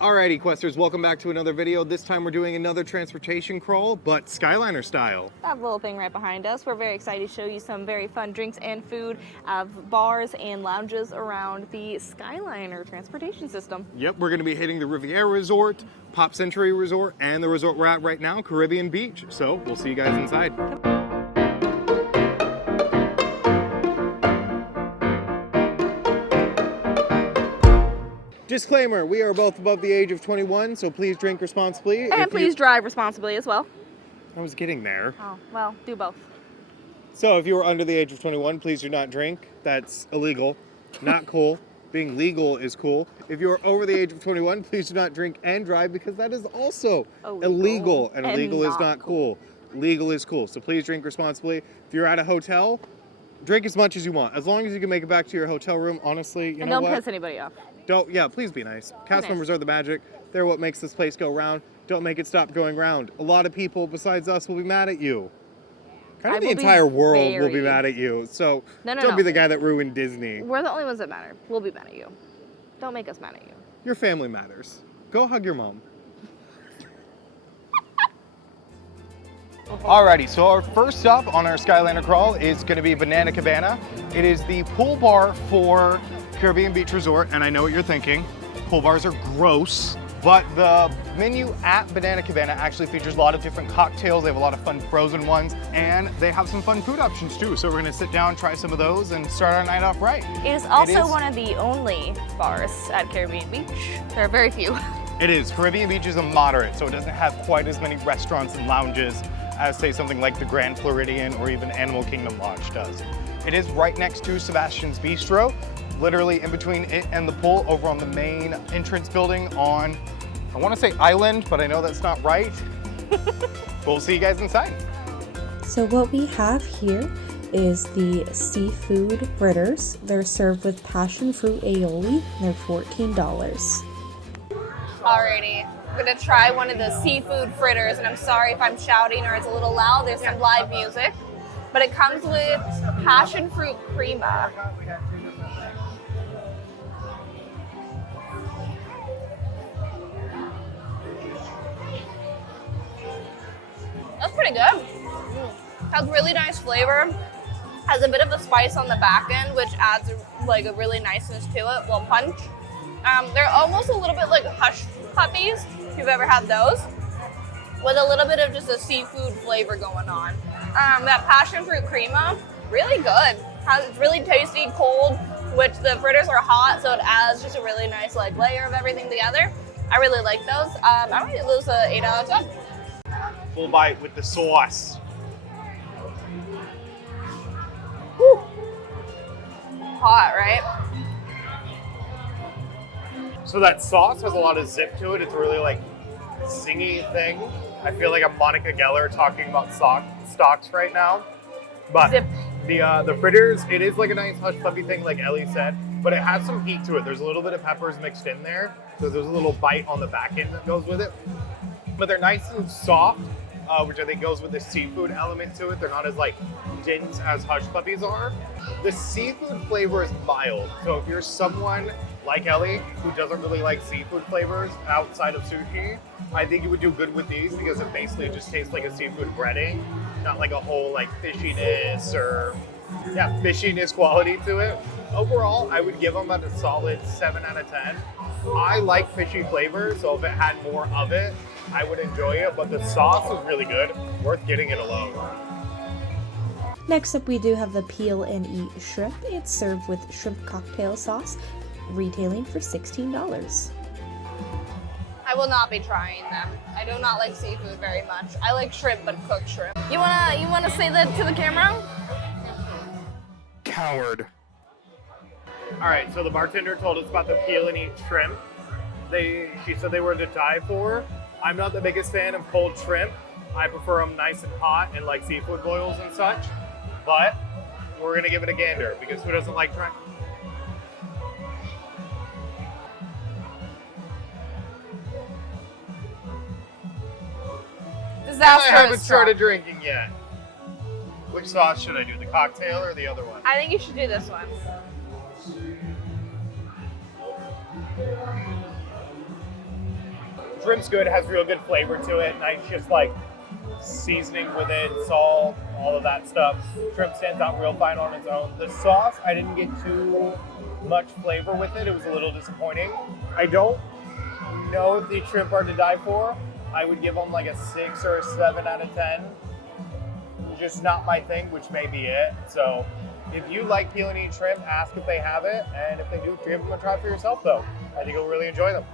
Alrighty, Questers, welcome back to another video. This time we're doing another transportation crawl, but Skyliner style. That little thing right behind us. We're very excited to show you some very fun drinks and food of bars and lounges around the Skyliner transportation system. Yep, we're going to be hitting the Riviera Resort, Pop Century Resort, and the resort we're at right now, Caribbean Beach. So we'll see you guys inside. Disclaimer, we are both above the age of 21, so please drink responsibly. And please drive responsibly as well. I was getting there. Oh, well, do both. So if you are under the age of 21, please do not drink. That's illegal. Not cool. Being legal is cool. If you are over the age of 21, please do not drink and drive because that is also illegal. And illegal is not cool. Legal is cool. So please drink responsibly. If you're at a hotel, drink as much as you want. As long as you can make it back to your hotel room, honestly, you know what? And don't piss anybody off. Please be nice. Cast members are the magic. They're what makes this place go round. Don't make it stop going round. A lot of people besides us will be mad at you. Kind of the entire world will be mad at you. So don't be the guy that ruined Disney. We're the only ones that matter. We'll be mad at you. Don't make us mad at you. Your family matters. Go hug your mom. Alrighty, so our first stop on our Skyliner crawl is going to be Banana Cabana. It is the pool bar for Caribbean Beach Resort, and I know what you're thinking. Pool bars are gross, but the menu at Banana Cabana actually features a lot of different cocktails. They have a lot of fun frozen ones, and they have some fun food options too. So we're going to sit down, try some of those, and start our night off right. It is also one of the only bars at Caribbean Beach. There are very few. It is. Caribbean Beach is a moderate, so it doesn't have quite as many restaurants and lounges as, say, something like the Grand Floridian or even Animal Kingdom Lodge does. It is right next to Sebastian's Bistro, literally in between it and the pool over on the main entrance building on, I want to say island, but I know that's not right. We'll see you guys inside. So what we have here is the seafood fritters. They're served with passion fruit aioli. They're $14. Alrighty. I'm gonna try one of the seafood fritters, and I'm sorry if I'm shouting or it's a little loud. There's some live music, but it comes with passion fruit crema. That's pretty good. Has really nice flavor. Has a bit of the spice on the back end, which adds like a really niceness to it. Well, punch. They're almost a little bit like hush puppies, if you've ever had those, with a little bit of just a seafood flavor going on. That passion fruit crema, really good. It's really tasty, cold, which the fritters are hot, so it adds just a really nice like layer of everything together. I really like those. I would give those an 8 out of 10. Full bite with the sauce. Whew. Hot, right? So that sauce has a lot of zip to it. It's a really like zingy thing. I feel like I'm Monica Geller talking about stocks right now. But Zip. The fritters, it is like a nice hush puppy thing like Ellie said, but it has some heat to it. There's a little bit of peppers mixed in there. So there's a little bite on the back end that goes with it. But they're nice and soft, which I think goes with the seafood element to it. They're not as like dense as hush puppies are. The seafood flavor is mild. So if you're someone like Ellie who doesn't really like seafood flavors outside of sushi, I think you would do good with these because it basically just tastes like a seafood breading, not like a whole like fishiness or fishiness quality to it. Overall, I would give them a solid 7 out of 10. I like fishy flavors, so if it had more of it, I would enjoy it, but the sauce is really good, worth getting it alone. Next up, we do have the peel and eat shrimp. It's served with shrimp cocktail sauce, retailing for $16. I will not be trying them. I do not like seafood very much. I like shrimp, but cooked shrimp. You wanna say that to the camera? Coward. All right, so the bartender told us about the peel and eat shrimp. She said they were to die for. I'm not the biggest fan of cold shrimp. I prefer them nice and hot and like seafood boils and such. But we're gonna give it a gander because who doesn't like trying? Disastrous. I haven't started drinking yet. Which sauce should I do? The cocktail or the other one? I think you should do this one. Shrimp's good, has real good flavor to it. Nice, just like seasoning with it, salt, all of that stuff. Shrimp stands out real fine on its own. The sauce, I didn't get too much flavor with it. It was a little disappointing. I don't know if these shrimp are to die for. I would give them like a 6 or a 7 out of 10. Just not my thing, which may be it. So if you like peel and eat shrimp, ask if they have it. And if they do, give them a try for yourself though. I think you'll really enjoy them.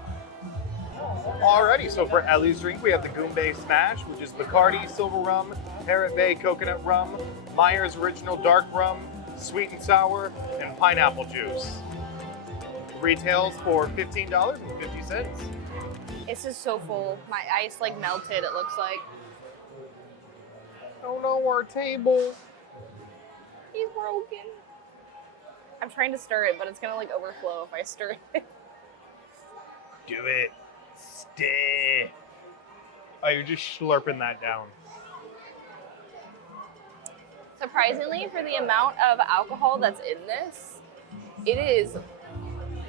Alrighty, so for Ellie's drink, we have the Goombay Smash, which is Bacardi, Silver Rum, Parrot Bay Coconut Rum, Myers Original Dark Rum, Sweet and Sour, and Pineapple Juice. Retails for $15.50. This is so full. My ice like melted, it looks like. Oh no, our table. He's broken. I'm trying to stir it, but it's gonna like overflow if I stir it. Do it. Stay. Oh, you're just slurping that down. Surprisingly, for the amount of alcohol that's in this, it is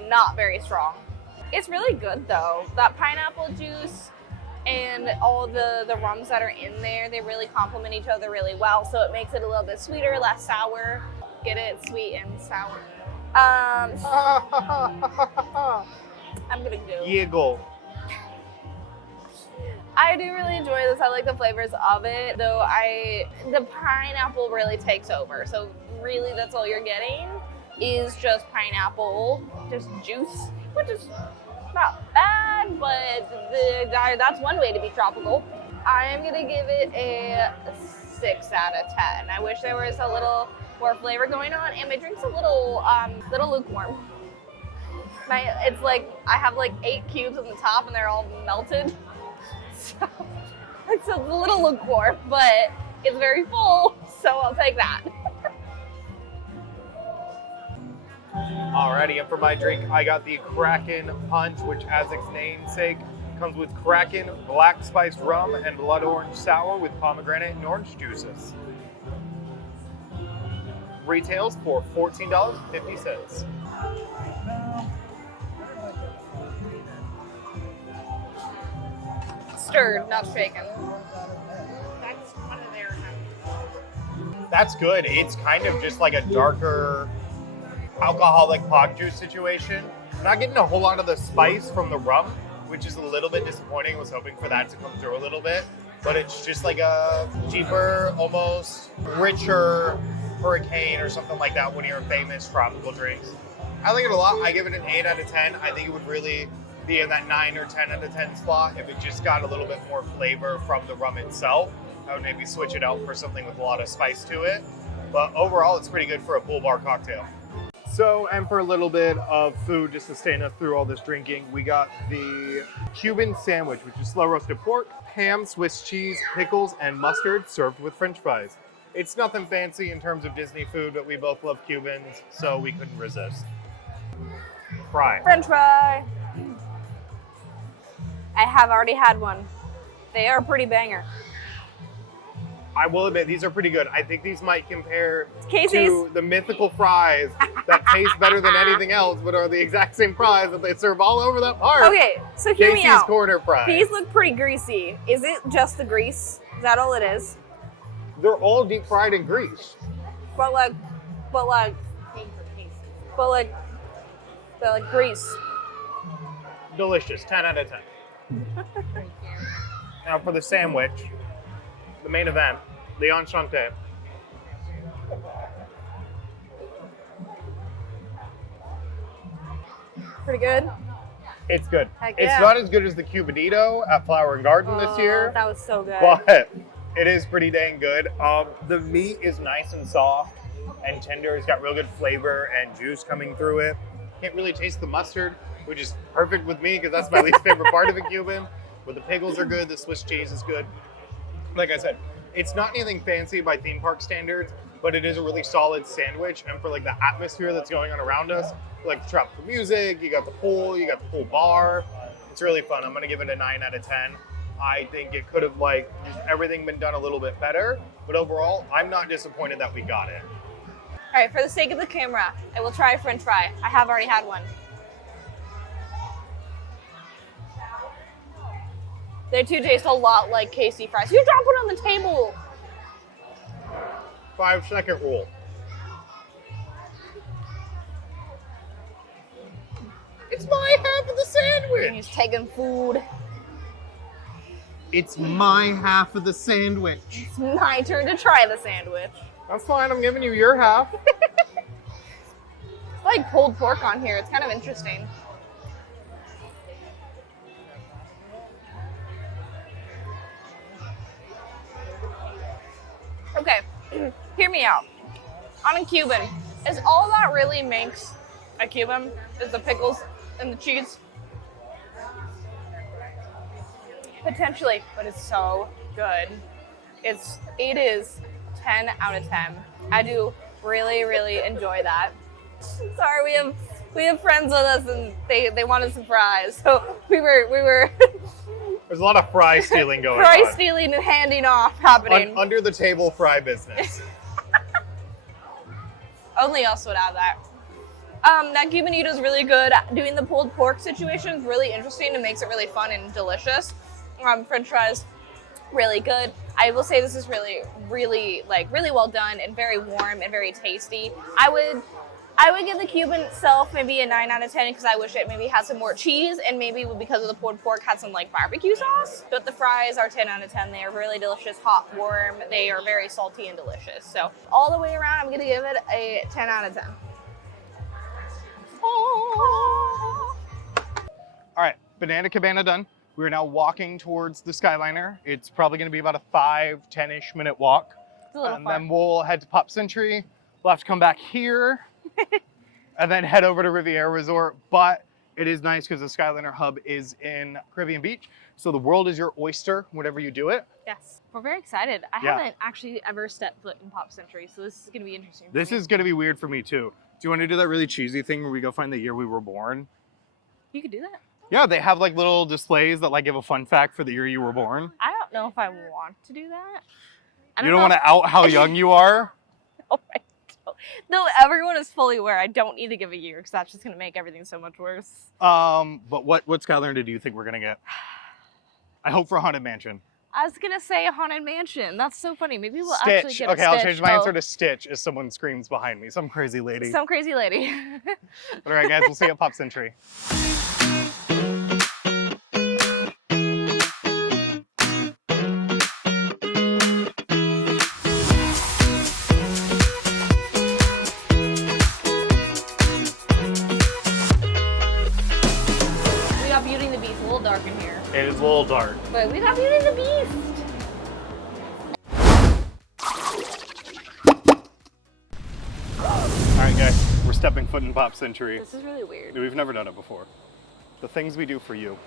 not very strong. It's really good though. That pineapple juice and all the rums that are in there, they really complement each other really well. So it makes it a little bit sweeter, less sour. Get it? Sweet and sour. I'm gonna go. Yiggle. I do really enjoy this. I like the flavors of it, though the pineapple really takes over. So really that's all you're getting is just pineapple, just juice, which is not bad, but that's one way to be tropical. I'm gonna give it a 6 out of 10. I wish there was a little more flavor going on, and my drink's a little lukewarm. It's like I have like 8 cubes on the top and they're all melted. So it's a little lukewarm, but it's very full, so I'll take that. Alrighty, and for my drink, I got the Kraken Punch, which as its namesake, comes with Kraken black spiced rum and blood orange sour with pomegranate and orange juices. Retails for $14.50. Stirred, not shaken. That's good. It's kind of just like a darker alcoholic pot juice situation. I'm not getting a whole lot of the spice from the rum, which is a little bit disappointing. I was hoping for that to come through a little bit. But it's just like a cheaper, almost richer Hurricane or something like that, one of your famous tropical drinks. I like it a lot. I give it an 8 out of 10. I think it would really be in that 9 or 10 out of 10 slot if it just got a little bit more flavor from the rum itself. I would maybe switch it out for something with a lot of spice to it. But overall, it's pretty good for a pool bar cocktail. So, and for a little bit of food, just to stand us through all this drinking, we got the Cuban sandwich, which is slow roasted pork, ham, Swiss cheese, pickles, and mustard served with French fries. It's nothing fancy in terms of Disney food, but we both love Cubans, so we couldn't resist. Fry. French fry. I have already had one. They are pretty banger. I will admit, these are pretty good. I think these might compare Casey's. to the mythical fries that taste better than anything else, but are the exact same fries that they serve all over that park. Okay, so hear me Casey's out. Corner Fries. These look pretty greasy. Is it just the grease? Is that all it is? They're all deep fried in grease. But like grease. Delicious. 10 out of 10. Now for the sandwich, the main event, the enchanté. Pretty good. It's good. Heck It's yeah. not as good as the Cubanito at Flower and Garden this year, That was so good. but it is pretty dang good. The meat is nice and soft and tender. It's got real good flavor and juice coming through it. Can't really taste the mustard, which is perfect with me because that's my least favorite part of a Cuban. But the pickles are good. The Swiss cheese is good. Like I said, it's not anything fancy by theme park standards, but it is a really solid sandwich. And for like the atmosphere that's going on around us, like tropical music, you got the pool bar. It's really fun. I'm gonna give it a 9 out of 10. I think it could have like just everything been done a little bit better, but overall, I'm not disappointed that we got it. All right, for the sake of the camera, I will try a French fry. I have already had one. They too taste a lot like KC fries. You drop it on the table. 5-second rule. It's my half of the sandwich. He's taking food. It's my half of the sandwich. It's my turn to try the sandwich. That's fine. I'm giving you your half. It's like pulled pork on here. It's kind of interesting. Okay, hear me out. On a Cuban, is all that really makes a Cuban is the pickles and the cheese? Potentially, but it's so good. It is 10 out of 10. I do really, really enjoy that. Sorry, we have friends with us and they wanted some fries, so we were There's a lot of fry stealing going on. fry stealing and handing off happening. Under the table fry business. Only us would have that. That Cubanito is really good. Doing the pulled pork situation is really interesting and makes it really fun and delicious. French fries, really good. I will say this is really, really well done and very warm and very tasty. I would give the Cuban itself maybe a 9 out of 10 because I wish it maybe had some more cheese and maybe because of the pulled pork had some like barbecue sauce. But the fries are 10 out of 10. They are really delicious, hot, warm. They are very salty and delicious. So all the way around, I'm gonna give it a 10 out of 10. Oh. All right, Banana Cabana done. We're now walking towards the Skyliner. It's probably gonna be about a 5-10-ish minute walk. It's a little And far. then we'll head to Pop Century. We'll have to come back here and then head over to Riviera Resort. But it is nice because the Skyliner hub is in Caribbean Beach. So the world is your oyster, whatever you do it. Yes, we're very excited. I Yeah. haven't actually ever stepped foot in Pop Century, so this is gonna be interesting. for This me. is gonna be weird for me too. Do you want to do that really cheesy thing where we go find the year we were born? You could do that. Yeah, they have like little displays that like give a fun fact for the year you were born. I don't know if I want to do that. You don't want to out how young you are? No, I don't. No, everyone is fully aware. I don't need to give a year because that's just gonna make everything so much worse. But what Skyliner do you think we're gonna get? I hope for a Haunted Mansion. I was gonna say a haunted mansion. That's so funny. Maybe we'll actually Stitch. get a Okay, I'll Stitch. change my Oh, answer to Stitch as someone screams behind me. Some crazy lady. some crazy lady. All right, guys, we'll see you at Pop Century. We got Beauty and the Beast. A little dark in here, It is a little dark. but we got Beauty and the Beast. All right, guys, we're stepping foot in Pop Century. This is really weird. We've never done it before. The things we do for you.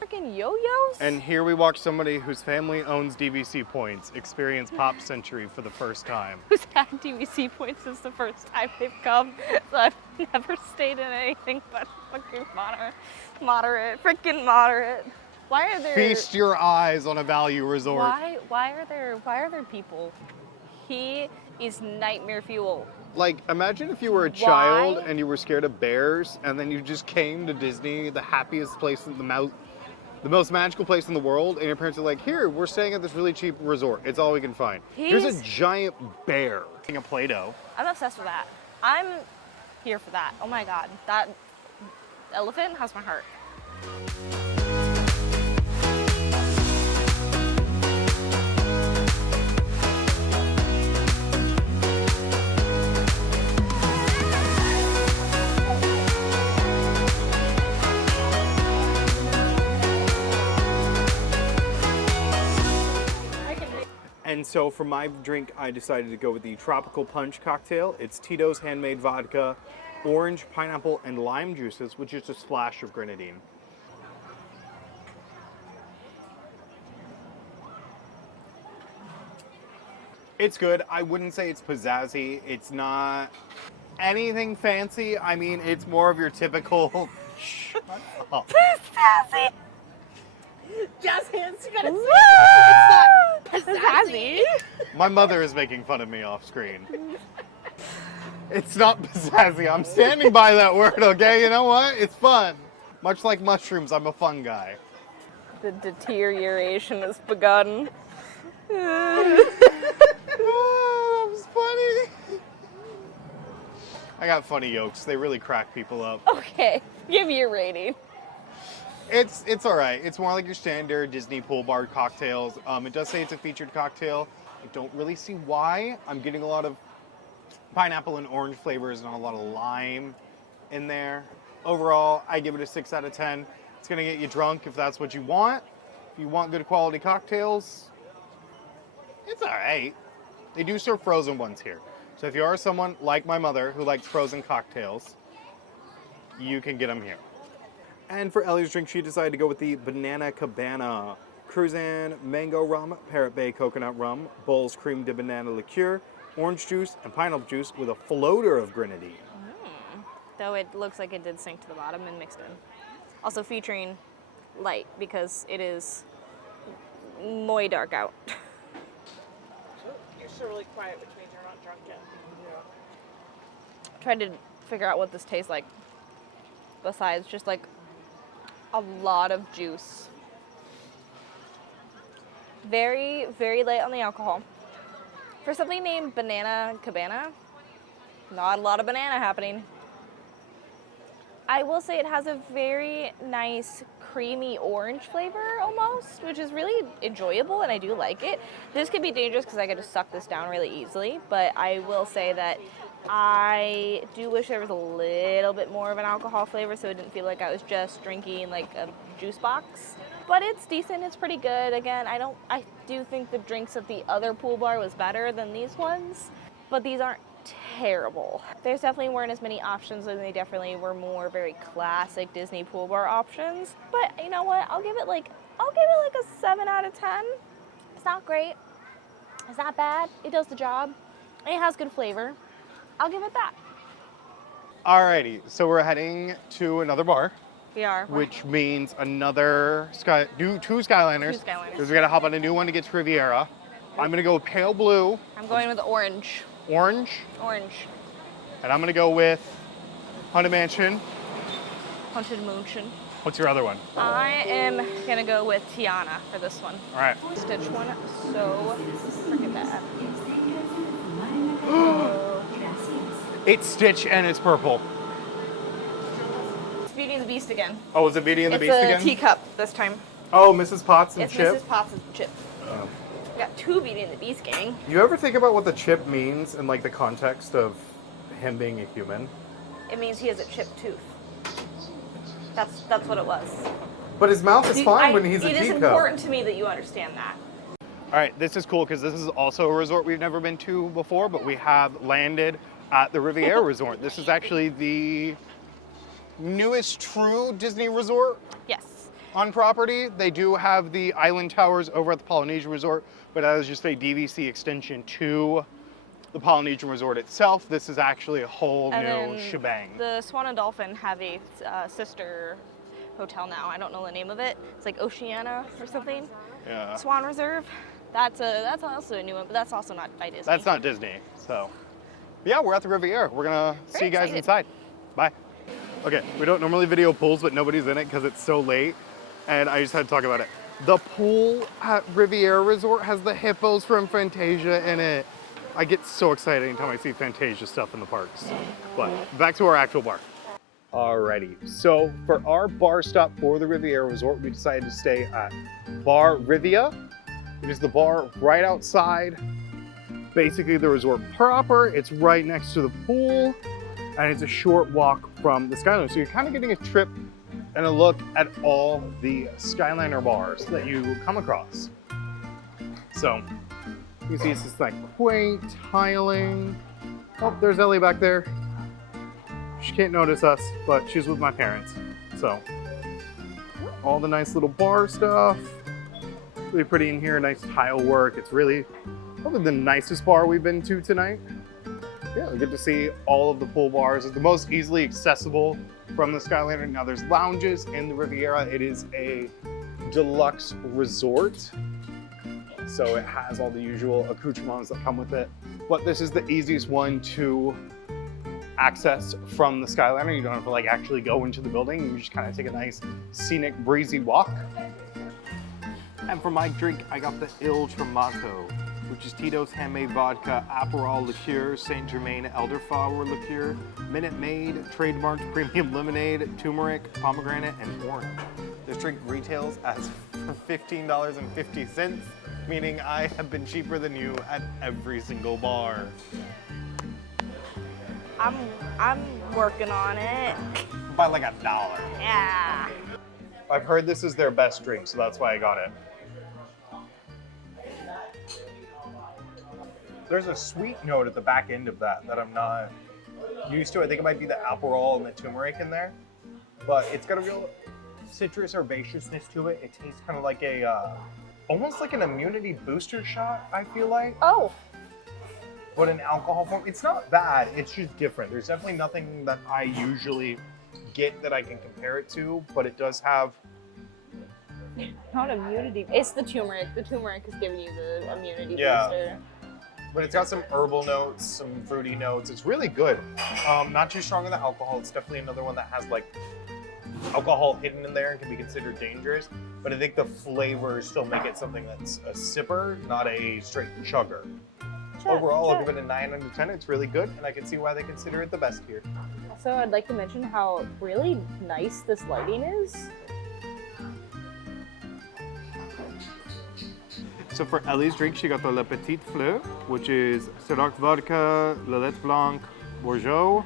Freaking yo-yos. And here we watch somebody whose family owns DVC points experience Pop Century for the first time. Who's had DVC points since the first time they've come, so I've never stayed in anything but fucking moderate, freaking moderate. Why are there? Feast your eyes on a value resort. Why are there people? He is nightmare fuel. Like, imagine if you were a child Why? and you were scared of bears, and then you just came to Disney, the happiest place in the most magical place in the world, and your parents are like, here, we're staying at this really cheap resort. It's all we can find. Here's a giant bear. A Play-Doh. I'm obsessed with that. I'm here for that. Oh my god, that elephant has my heart. And so for my drink, I decided to go with the Tropical Punch cocktail. It's Tito's handmade vodka, orange, pineapple, and lime juices with just a splash of grenadine. It's good. I wouldn't say it's pizzazzy. It's not anything fancy. I mean, it's more of your typical... Shut up. Pizzazzy! Jazz hands together. It's not pizzazzy. My mother is making fun of me off screen. It's not pizzazzy. I'm standing by that word, okay? You know what? It's fun. Much like mushrooms, I'm a fun guy. The deterioration has begun. Oh, that was funny. I got funny jokes. They really crack people up. Okay, give me your rating. It's all right. It's more like your standard Disney pool bar cocktails. It does say it's a featured cocktail. I don't really see why. I'm getting a lot of pineapple and orange flavors and a lot of lime in there. Overall, I give it a 6 out of 10. It's gonna get you drunk if that's what you want. If you want good quality cocktails, it's all right. They do serve frozen ones here. So if you are someone like my mother who likes frozen cocktails, you can get them here. And for Ellie's drink, she decided to go with the Banana Cabana. Cruzan Mango Rum, Parrot Bay Coconut Rum, Bull's Cream de Banana Liqueur, orange juice, and pineapple juice with a floater of grenadine. Though it looks like it did sink to the bottom and mixed in. Also featuring light because it is muy dark out. You're still really quiet, which means you're not drunk yet. Tried to figure out what this tastes like. Besides just like a lot of juice. Very, very light on the alcohol. For something named Banana Cabana, not a lot of banana happening. I will say it has a very nice creamy orange flavor almost, which is really enjoyable and I do like it. This could be dangerous because I could just suck this down really easily, but I will say that I do wish there was a little bit more of an alcohol flavor so it didn't feel like I was just drinking like a juice box. But it's decent, it's pretty good. Again, I do think the drinks at the other pool bar was better than these ones, but these aren't terrible. There's definitely weren't as many options and they definitely were more very classic Disney pool bar options. But you know what? I'll give it like a 7 out of 10. It's not great. It's not bad. It does the job. And it has good flavor. I'll give it that. Alrighty, so we're heading to another bar. We are. Which means another two Skyliners. Because we gotta hop on a new one to get to Riviera. I'm gonna go with pale blue. I'm going with orange. Orange. Orange. And I'm gonna go with Haunted Mansion. Haunted Mansion. What's your other one? I am gonna go with Tiana for this one. All right. Stitch one so freaking bad. It's Stitch and it's purple. It's Beauty and the Beast again. Oh, is it Beauty and the Beast again? It's a teacup this time. Oh, Mrs. Potts and It's Chip. Mrs. Potts and Chip. Oh. We got 2 Beauty and the Beast gang. You ever think about what the chip means in like the context of him being a human? It means he has a chipped tooth. That's what it was. But his mouth is fine when he's a It is teacup. important to me that you understand that. All right, this is cool because this is also a resort we've never been to before, but we have landed at the Riviera Resort. This is actually the newest true Disney resort Yes. on property. They do have the Island Towers over at the Polynesian Resort, but that is just a DVC extension to the Polynesian Resort itself. This is actually a whole And new then shebang. The Swan and Dolphin have a sister hotel now. I don't know the name of it. It's like Oceana or something. Yeah. Swan Reserve. That's also a new one, but that's also not by Disney. That's not Disney, so. Yeah, we're at the Riviera. We're gonna see you guys inside. Bye. Okay, we don't normally video pools, but nobody's in it because it's so late, and I just had to talk about it. The pool at Riviera Resort has the hippos from Fantasia in it. I get so excited anytime I see Fantasia stuff in the parks. But back to our actual bar. Alrighty, so for our bar stop for the Riviera Resort, we decided to stay at Bar Rivia. It is the bar right outside, basically the resort proper. It's right next to the pool, and it's a short walk from the Skyliner. So you're kind of getting a trip and a look at all the Skyliner bars that you come across. So you can see it's this like quaint tiling. Oh, there's Ellie back there. She can't notice us, but she's with my parents. So all the nice little bar stuff. Really pretty in here, nice tile work. It's really probably the nicest bar we've been to tonight. Yeah, we get to see all of the pool bars. It's the most easily accessible from the Skyliner. Now there's lounges in the Riviera. It is a deluxe resort. So it has all the usual accoutrements that come with it. But this is the easiest one to access from the Skyliner. You don't have to like actually go into the building. You just kind of take a nice scenic breezy walk. And for my drink, I got the Il Tramato, which is Tito's handmade vodka, Aperol liqueur, Saint Germain elderflower liqueur, Minute Maid, trademarked premium lemonade, turmeric, pomegranate, and orange. This drink retails as $15.50, meaning I have been cheaper than you at every single bar. I'm working on it. By like $1. Yeah. I've heard this is their best drink, so that's why I got it. There's a sweet note at the back end of that I'm not used to. I think it might be the Aperol and the turmeric in there, but it's got a real citrus herbaceousness to it. It tastes kind of like a, almost like an immunity booster shot, I feel like. Oh. But in alcohol form, it's not bad, it's just different. There's definitely nothing that I usually get that I can compare it to, but it does have... Not immunity. It's the turmeric. The turmeric is giving you the immunity booster. But it's got some herbal notes, some fruity notes. It's really good. Not too strong on the alcohol. It's definitely another one that has like alcohol hidden in there and can be considered dangerous. But I think the flavors still make it something that's a sipper, not a straight chugger. Overall, I'll give it a 9 out of 10. It's really good, and I can see why they consider it the best here. Also, I'd like to mention how really nice this lighting is. So for Ellie's drink, she got the Le Petite Fleur, which is Ciroc vodka, Lillet Blanc, Bourgeois,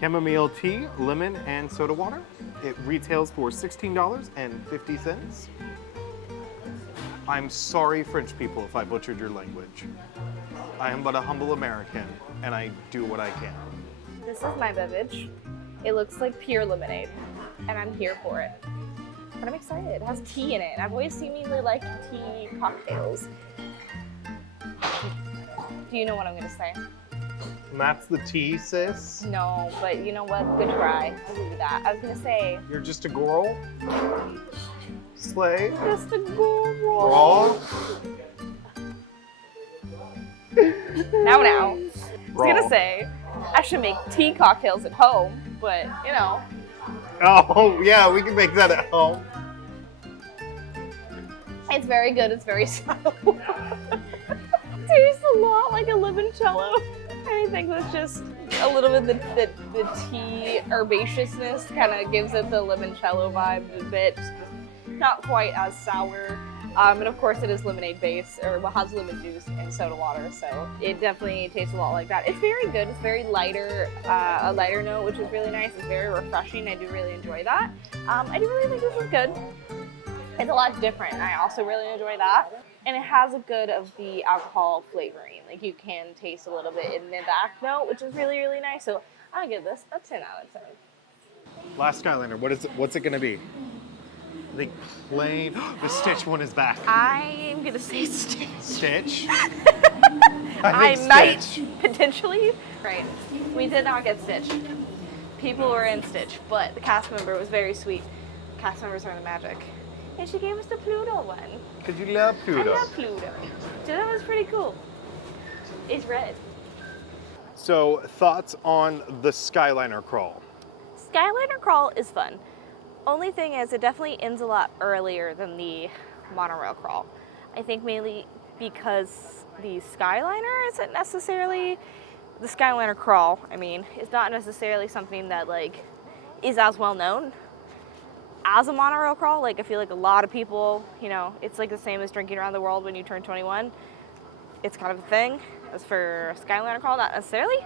chamomile tea, lemon, and soda water. It retails for $16.50. I'm sorry, French people, if I butchered your language. I am but a humble American, and I do what I can. This is my beverage. It looks like pure lemonade, and I'm here for it. But I'm excited. It has tea in it. I've always seemingly liked tea cocktails. Do you know what I'm gonna say? And that's the tea, sis. No, but you know what? Good try. I'll give you that. I was gonna say. You're just a girl. Slay. Just a girl. Raw. Now. I was gonna say, I should make tea cocktails at home, but you know. Oh, yeah, we can make that at home. It's very good. It's very subtle. Tastes a lot like a limoncello. I think that's just a little bit the tea herbaceousness kind of gives it the limoncello vibe a bit. Just not quite as sour. And of course it is lemonade base, or well, has lemon juice and soda water, so it definitely tastes a lot like that. It's very good. It's very lighter, a lighter note, which is really nice. It's very refreshing. I do really enjoy that. I do really think this is good. It's a lot different. I also really enjoy that. And it has a good of the alcohol flavoring. Like you can taste a little bit in the back note, which is really, really nice. So I'll give this a 10 out of 10. Last Skyliner, what's it gonna be? The plain, the Stitch one is back. I'm gonna say Stitch. Stitch? I might Stitch. potentially. Right, we did not get Stitch. People were in Stitch, but the cast member was very sweet. Cast members are the magic. And she gave us the Pluto one. Because you love Pluto. I love Pluto. So that was pretty cool. It's red. So, thoughts on the Skyliner crawl? Skyliner crawl is fun. Only thing is, it definitely ends a lot earlier than the monorail crawl. I think mainly because the Skyliner isn't necessarily, the Skyliner crawl, I mean, is not necessarily something that like is as well known as a monorail crawl. Like I feel like a lot of people, you know, it's like the same as drinking around the world when you turn 21. It's kind of a thing. As for Skyliner crawl, not necessarily.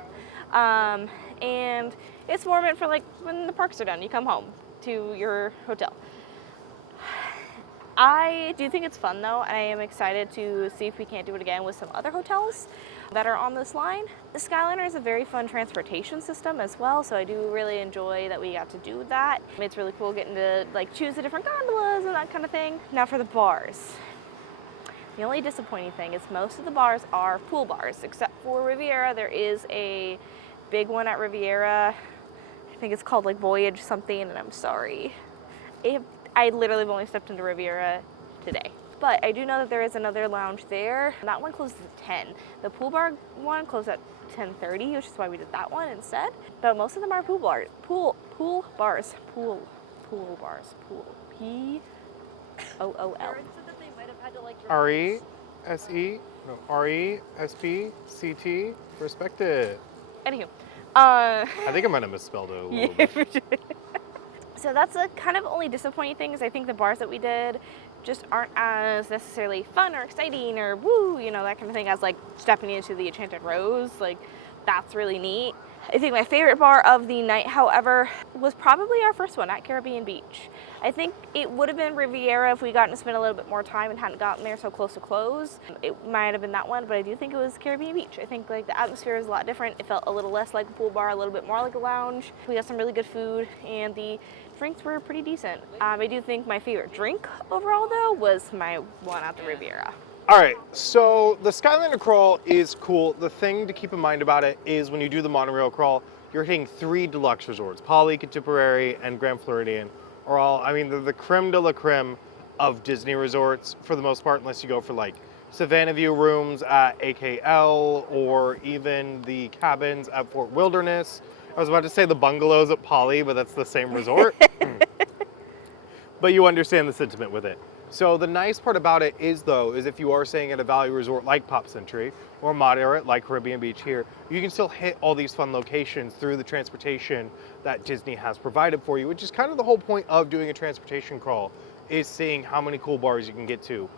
And it's more meant for like when the parks are done, you come home to your hotel. I do think it's fun though, and I am excited to see if we can't do it again with some other hotels that are on this line. The Skyliner is a very fun transportation system as well, so I do really enjoy that we got to do that. It's really cool getting to like choose the different gondolas and that kind of thing. Now for the bars. The only disappointing thing is most of the bars are pool bars, except for Riviera. There is a big one at Riviera. I think it's called like Voyage something, and I'm sorry. I literally have only stepped into Riviera today. But I do know that there is another lounge there. That one closes at 10. The pool bar one closed at 10:30, which is why we did that one instead. But most of them are pool bars. P-O-O-L. Aaron said that they might have R-E-S-E, no, R-E-S-P-C-T, respect it. Anywho, I think I might have misspelled it a little bit. So that's the kind of only disappointing thing is I think the bars that we did just aren't as necessarily fun or exciting or woo, you know, that kind of thing as like stepping into the Enchanted Rose. Like that's really neat. I think my favorite bar of the night, however, was probably our first one at Caribbean Beach. I think it would have been Riviera if we gotten to spend a little bit more time and hadn't gotten there so close to close. It might have been that one, but I do think it was Caribbean Beach. I think like the atmosphere was a lot different. It felt a little less like a pool bar, a little bit more like a lounge. We got some really good food and the drinks were pretty decent. I do think my favorite drink overall though was my one at the Riviera. All right, so the Skyliner crawl is cool. The thing to keep in mind about it is when you do the monorail crawl, you're hitting 3 deluxe resorts. Poly, Contemporary, and Grand Floridian are all, I mean, they're the creme de la creme of Disney resorts for the most part, unless you go for like Savannah View rooms at AKL or even the cabins at Fort Wilderness. I was about to say the bungalows at Poly, but that's the same resort. But you understand the sentiment with it. So the nice part about it is though, is if you are staying at a value resort like Pop Century or moderate like Caribbean Beach here, you can still hit all these fun locations through the transportation that Disney has provided for you, which is kind of the whole point of doing a transportation crawl, is seeing how many cool bars you can get to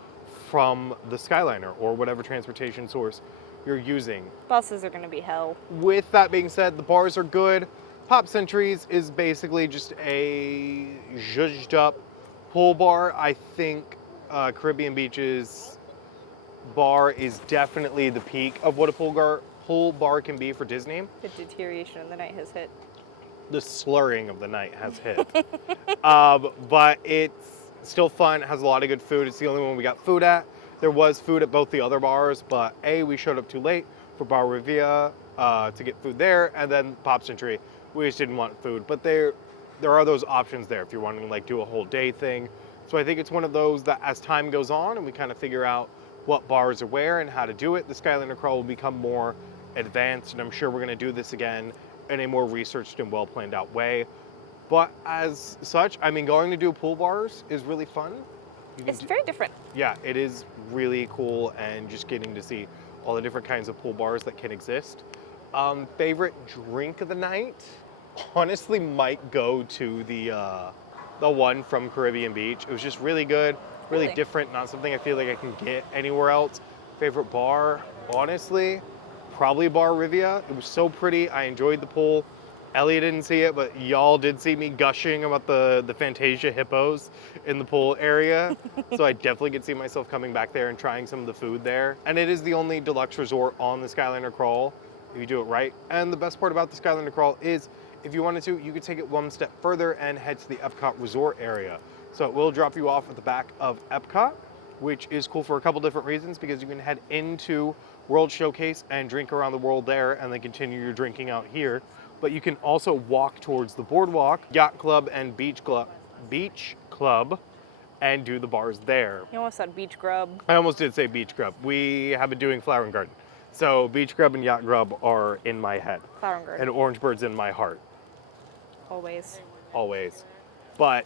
from the Skyliner or whatever transportation source you're using. Buses are gonna be hell. With that being said, the bars are good. Pop Centuries is basically just a zhuzhed up pool bar. I think Caribbean Beach's bar is definitely the peak of what a pool bar can be for Disney. The deterioration of the night has hit. The slurring of the night has hit. But it's still fun, it has a lot of good food. It's the only one we got food at. There was food at both the other bars, but we showed up too late for Bar Riviera to get food there, and then Pop Century, we just didn't want food. But there are those options there if you're wanting to like do a whole day thing. So I think it's one of those that as time goes on and we kind of figure out what bars are where and how to do it, the Skyliner crawl will become more advanced, and I'm sure we're going to do this again in a more researched and well planned out way. But as such, I mean, going to do pool bars is really fun. It's very different. Yeah, it is really cool, and just getting to see all the different kinds of pool bars that can exist. Favorite drink of the night? Honestly, might go to the one from Caribbean Beach. It was just really good, really different, not something I feel like I can get anywhere else. Favorite bar? Honestly, probably Bar Riviera. It was so pretty. I enjoyed the pool. Ellie didn't see it, but y'all did see me gushing about the Fantasia hippos in the pool area. So I definitely could see myself coming back there and trying some of the food there. And it is the only deluxe resort on the Skyliner crawl if you do it right. And the best part about the Skyliner crawl is if you wanted to, you could take it one step further and head to the Epcot resort area. So it will drop you off at the back of Epcot, which is cool for a couple different reasons, because you can head into World Showcase and drink around the world there and then continue your drinking out here. But you can also walk towards the boardwalk, yacht club, and beach club, and do the bars there. You almost said beach grub. I almost did say beach grub. We have been doing Flower and Garden. So beach grub and yacht grub are in my head. Flower and Garden. And orange bird's in my heart. Always. Always. But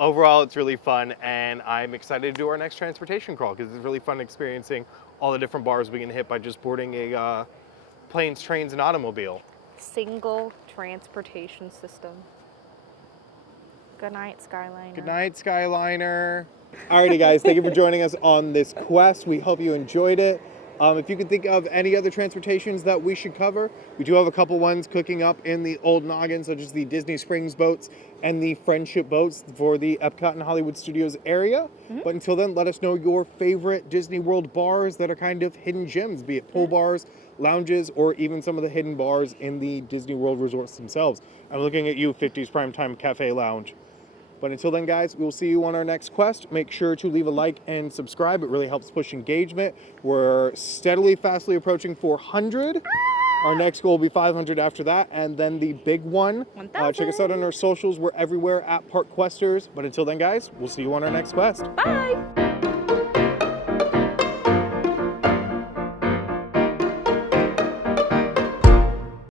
overall, it's really fun, and I'm excited to do our next transportation crawl because it's really fun experiencing all the different bars we can hit by just boarding a planes, trains, and automobile. Single transportation system. Good night, Skyliner. Good night, Skyliner. Alrighty, guys, thank you for joining us on this quest. We hope you enjoyed it. If you can think of any other transportations that we should cover, we do have a couple ones cooking up in the Old Noggin, such as the Disney Springs boats and the Friendship boats for the Epcot and Hollywood Studios area. But until then, let us know your favorite Disney World bars that are kind of hidden gems, be it pool bars, lounges, or even some of the hidden bars in the Disney World resorts themselves. I'm looking at you, 50s Primetime Cafe Lounge. But until then, guys, we'll see you on our next quest. Make sure to leave a like and subscribe. It really helps push engagement. We're steadily, fastly approaching 400. Our next goal will be 500 after that. And then the big one, 1,000. check us out on our socials. We're everywhere at Park Questers. But until then, guys, we'll see you on our next quest. Bye.